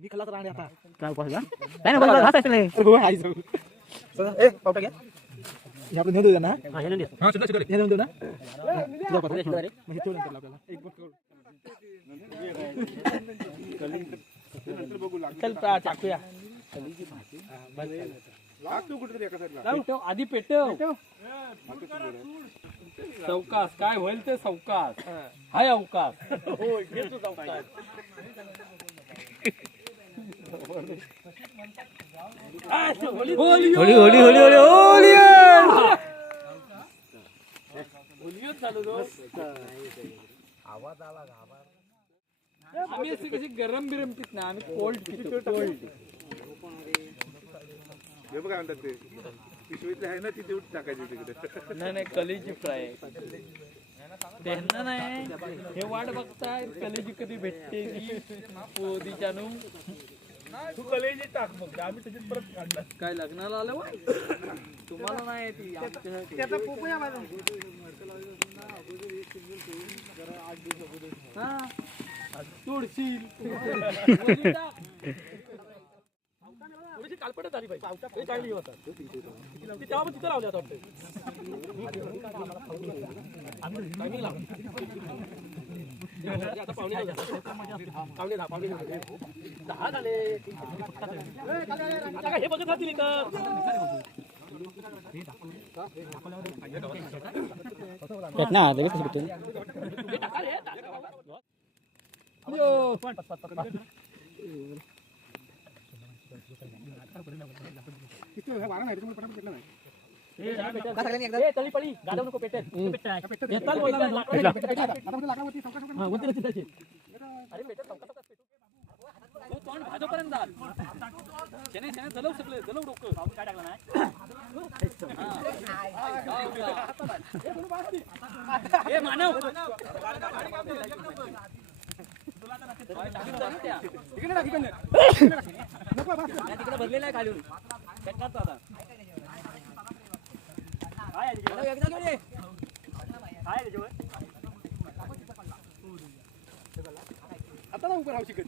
मी खाल्ला तर राहणे आता. काय उपास का काय ना बोला घास असले. अरे गोवा आई जाऊ. ए पावटा घ्या. हे आपण नेऊन देऊ ना हा हे नाही हा चिल्ला चिल्ला हे नेऊन देऊ ना. तुझा पावटा म्हणजे तो नंतर आपल्याला. एक बोट करू. चल टाकूया आधी पेटव. चौकास काय होईल ते चौकास. हाय अवकाश होली होली होली होली होली चालू तो. आम्ही अशी कशी गरम बिरम पित नाही आम्ही कोल्ड पितो. कोल्ड हे बघा म्हणतात ते. पिशवीतले आहे ना ती देऊन टाकायची तिकडे. नाही नाही कलेजी फ्राय त्यांना नाही. हे वाट बघताय कलेजी कधी भेटते? ती पोदीच्यानू. तू कलेजी टाक मग आम्ही त्याच्यात परत काढणार. काय लग्नाला आलं वाय? तुम्हाला नाही ती आमच्यासाठी हा. तोडशील वली टाक. थोडीशी कालपटच झाली पाहिजे हे चांगली होतात. ती तेव्हा पण तिथं लावल्या वाटतं. आता पावणे पावणे दहा पावणे दहा दहा झाले हे बघत राहतील किती ना लगेच कसं भेटेल हे नाही? हा. मानव. तिकडे भरलेला आहे खालून. आता काय आहे तिकडे? एकदा घेऊन ये. काय आहे त्याच्यावर? आता ना उभं राहू शिकत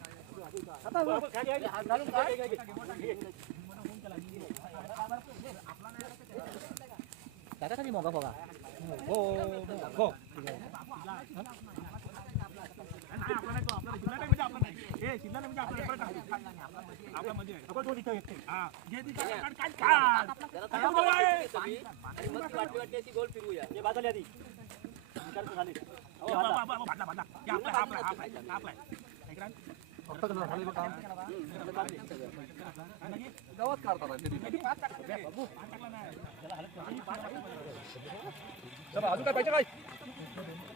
आता उभं- घ्या, घ्या, घ्या. हात घालून घ्या, घ्या, घ्या, घ्या. दादा कधी मोगा फोगा आणि मग वाटी वाटी अशी गोल फिरूया हे बाजूला आधी विचारतो झाले. हो, भाजला. चला अजून काय पाहिजे काय अजून टाकू आता तडका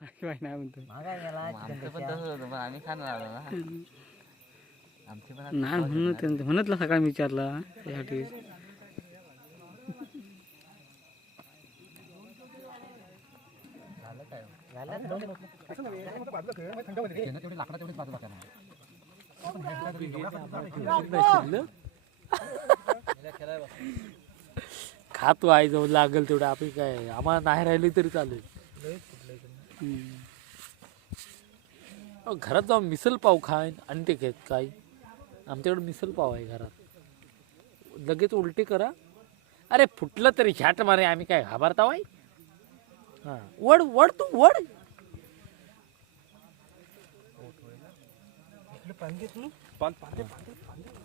चिल्लं नाही म्हणतो. आमचं पण होतं पण आम्ही खाणार आलो ना. आमचे पण नाही म्हणून त्यांचं म्हणतला सकाळी विचारला त्यासाठी खातो आई जवळ लागेल तेवढं आपण काय आम्हाला नाही राहिले तरी चालेल. अहो, घरात जाऊन मिसल पाव खाय ते घेत काय? आमच्याकडे मिसल पाव आहे घरात. लगेच उलटी करा. अरे फुटलं तरी झाट मारे आम्ही काय घाबरता वाई हां. वड वड तू वड.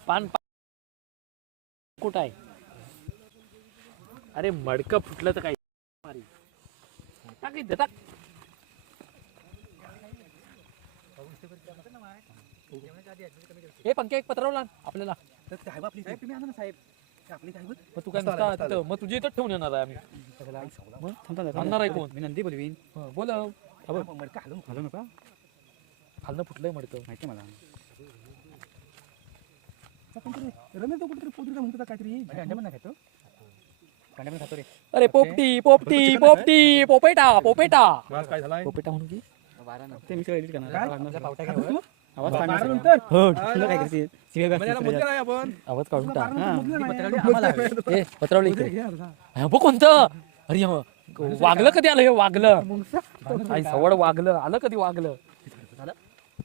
पान. कुठं आहे? अरे मडकं फुटलं तर काय? मारी. टाक इथं, टाक. हे पंख्या एक पत्रावला आण आपल्याला. तर ते आहे बा आपली साहेब तुम्ही आणा ना साहेब. ते आपली काय मग तू काय नुसता तिथं- मग तुझी इथं ठेवून येणार आहे आम्ही. आणणार आहे कोण? मी नंदी बोलवीन. हं, बोल मडका हलू हलू नका. खालनं फुटलंय मडकं. माहिती मला. रमेश तो कुठेतरी पोतरी म्हणतो होता काहीतरी? अंडे पण नाही खातो अंडे पण खातो रे. अरे पोपटी पोपटी पोपटी पोपेटा पोपेटा. आज काय झालाय? पोपेटा म्हणून की? ते मी सगळं edit करणार. पावटा घ्या आवाज बारा काढणार सगळा. नंतर? हो तुला काय करायचं? शिव्या याला गाठतील मुद्दे सगळ्या. नाही आपण. आवाज काढून टाक. आम्हाला ए पत्रावली इकडे. हा, बघ कोणतं? अरे हं, वागलं कधी आलं हे? वागलं. आई सवड वागलं. आलं कधी वागलं?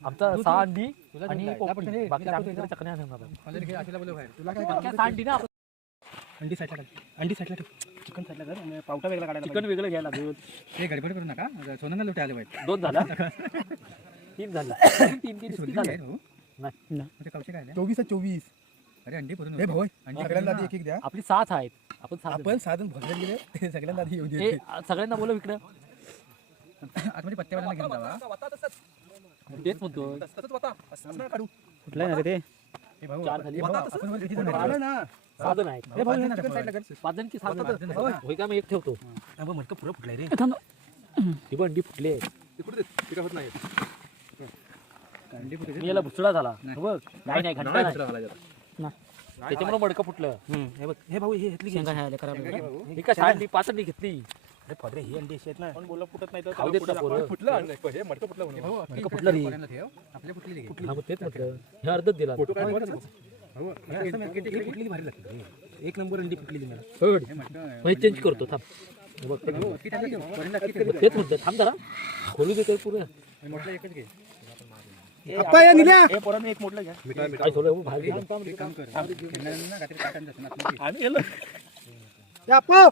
आमचा सहा अंडी आणि पोपटी. चकण्या. तुला काय अंडी ना. अंडी टाक. अंडी ठेव. चिकन साईडला कर आणि पावटा वेगळा काढायला चिकन वेगळं घ्यायला लागेल. हे गडबड करू नका. सोनाला लुटे आले पाहिजे दोन झाला? तीन झाला. तीन तीन झालं. नाही. ना. चोवीस चोवीस. अरे अंडी भरून भाऊ सगळ्यांना आधी एक एक द्या. आपली सात आहेत. आपण सात आपण साधन भरले गेले ते सगळ्यांना आधी येऊ ए, सगळ्यांना बोलव इकडं. आतमध्ये पत्त्यावाल्याला घेऊन जावा. तेच म्हणतो काढू कुठलं आहे ना रे ते? हे चार झाली. हे भाऊ, आपण वर किती जण आहेत? ना. साधन आहेत हे भाऊ, हे चिकन साईडला कर. पाच जण की साधन. होय का? मी एक ठेवतो. हा, भाऊ, मडकं पुरं फुटलंय रे. ही पण अंडी फुटली आहे. होत नाही अंडी मी याला भुसडा झाला. बघ. नाही नाही घंटा नाही. ना. त्याच्यामुळे मडकं फुटलं. हे बघ. हे भाऊ हे घेतली शेंगा खायला खराब आहे. ही का अंडी पाच अंडी घेतली? अरे फडरे ही अंडी अशी आहेत ना. पण बोललं फुटत नाही तर खाऊ देत ना पोरं. फुटलं? हे मडकं फुटलं म्हणून. भाऊ मडकं फुटलं रे आपल्या फुटलेली घे. हा, मग तेच म्हटलं. हे अर्धच दिला. भाऊ, हे असं माहिती आहे, फुटलेली भारी लागते रे. एक नंबर अंडी फुटलेली मला. सोड. हे मडकं- चेंज करतो थांब. हे बघ, किती किती? तेच थांब जरा. खोलू दे तर पुरं. हे मोठलं एकच घे. हे पोरांनी एक मोठलं घ्या. काय थोडं हो, बाहेर गेलं. एक काम कर. खेळणाऱ्यांना ना काहीतरी टाकायचं असतं ना, आतमध्ये. आम्ही गेलो. एक पत्र दादा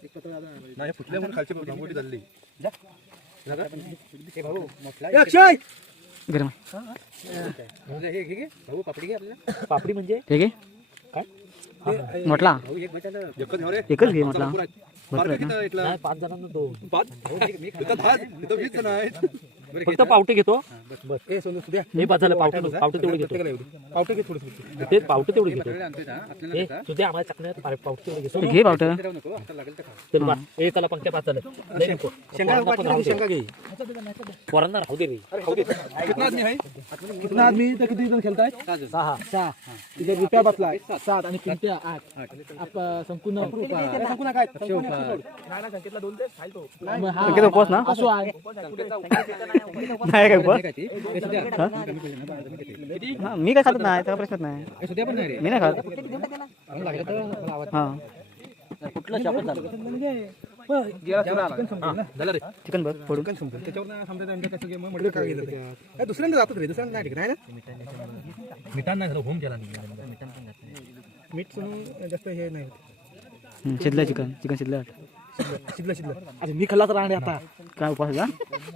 नाही फुटले म्हणून खालची रांगोळी झाली हे भाऊ मोठला गरम म्हणजे हे भाऊ पापडी घे आपल्याला पापडी म्हणजे हे घे काय म्हटला एकच घे म्हटला पाच जणांना दोन फक्त पावटे घेतो. बस ए सोनू सुद्या. हे बाद झालं पावटे पावटे तेवढे घेतो. पावटे घे थोडं ते पावटे तेवढे घेतो. हे आम्हाला चकण्यात पावटे तेवढे घेतो. घे पावट. ते राहू नको आता लागेल तर खा. चल बा ए चला पंक्त्या पाच झालं नको. पोरांना राहू दे. घे. पोरांना राहू दे रे कितना आदमी है कितना आदमी तर किती जण खेळताय? सहा. सहा. तिथे रुपया बसला सात. आणि पिंट्या आठ. आप संपूर्ण संपूर्ण काय संकेतला दोन ते ना? असो नाही काय उपवास काय ती? हे? सुद्या. कमी केलं ना, बारा जण घेते. हा, मी काय खात नाही त्याचा प्रश्नच नाही. हे सुद्या पण नाही रे. मी नाही खात. म्हणून लागलं तर मला आवाज हा. कुठलं शापत झालं गेला चुरा आला. झालं रे. चिकन बघ फोडून. त्याच्यावर समजा त्यांचं कसं गेम म्हटलं काय गेलं ते. ए, दुसऱ्यांदा जातात रे दुसऱ्यांदा नाही ठीक आहे ना? मिठान नाही झालं होम केला मीठ सोडून जास्त हे नाही होत. हम्म, शिजलं चिकन चिकन शिजलं शिजलं शिजलं. अरे मी खाल्ला तर राहणे आता. काय उपवास का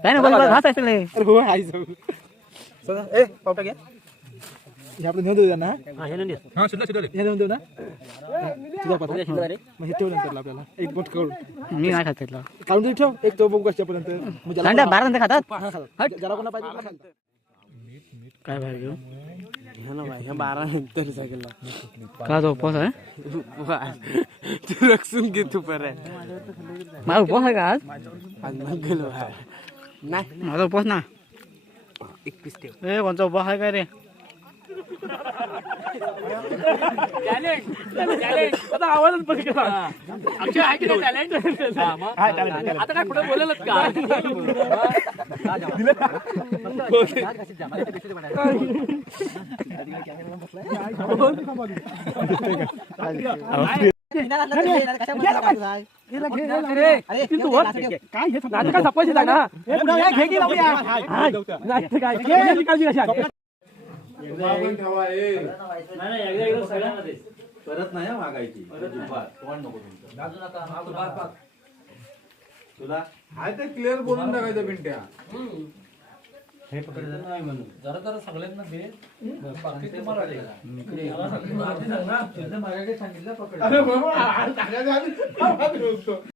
काय नाही बस घास असतील नाही. अरे हो आई जाऊ. सदा ए पावटा घ्या हे आपण नेऊन देऊ त्यांना हा? हे नाही हा शिजलं शिजलं. हे नेऊन देऊ ना? तुझा पता मग हे ठेव नंतर आपल्याला. एक बोट काढून मी नाही खात त्यातला. काढून तरी ठेव. एक तो बघू कशापर्यंत थंड बारा नंतर खातात. ज्याला कोणा पाहिजे त्याला. काय बाहेर घेऊ? हेर्न भाइ यहाँ बाह्र तेह्र साइकल कहाँ जाऊ पस है? त्यो रक्सुन के थुपेर आज? आज एक ए भन्छ बसेको रे आता आवाजच बघ केला. आमच्या आहे की? हा, मग? आता काय पुढे बोलेलच का? काय हे काय? सपायचे ना घे की नाही, परत नाही. मागायची तुला हाय ते क्लिअर बोलून टाकायचं पिंट्या. जरा. जरा सगळ्यांना दे. बाकी तुम्हाला दे. मला सांग- आधी सांग ना. तुझं माझ्याकडे सांगितलं पकड